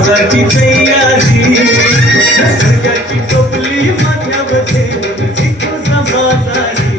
बाजारची तयारी सरकारची टोपली माथ्यामध्ये तुझा बाजारी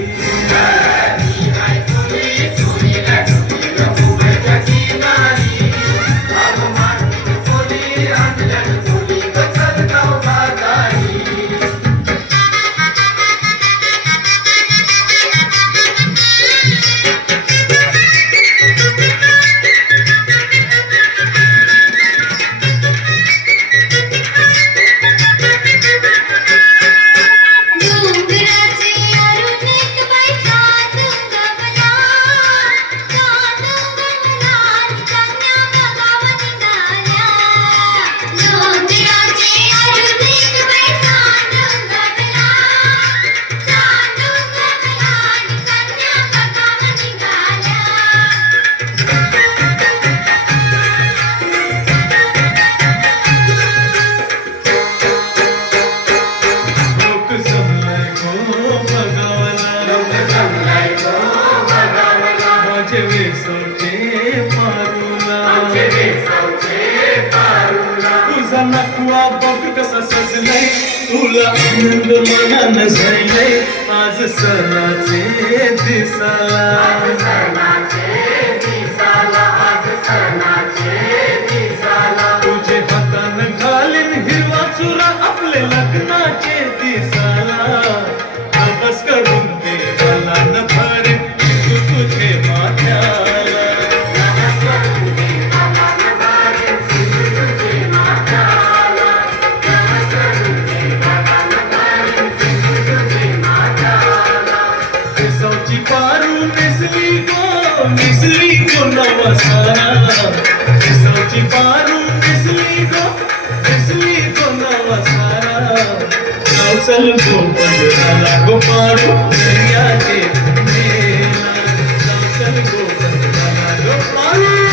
तुझा नकुआ बघ कसा सजलाय तुला आनंद मनानं झालाय आज सणाचे दिसाला तुझे हातानं घालीन हिरवा चुरा आपले लग्नाचे दिसाला नवस करून देवाला न भरे तुझे माथ्याला मिसली को नवसारा सौची पारू मिसली को नवसारा चल गो पंधराला गो पारू दर्याचे मेला चल गो पंधराला गो पारू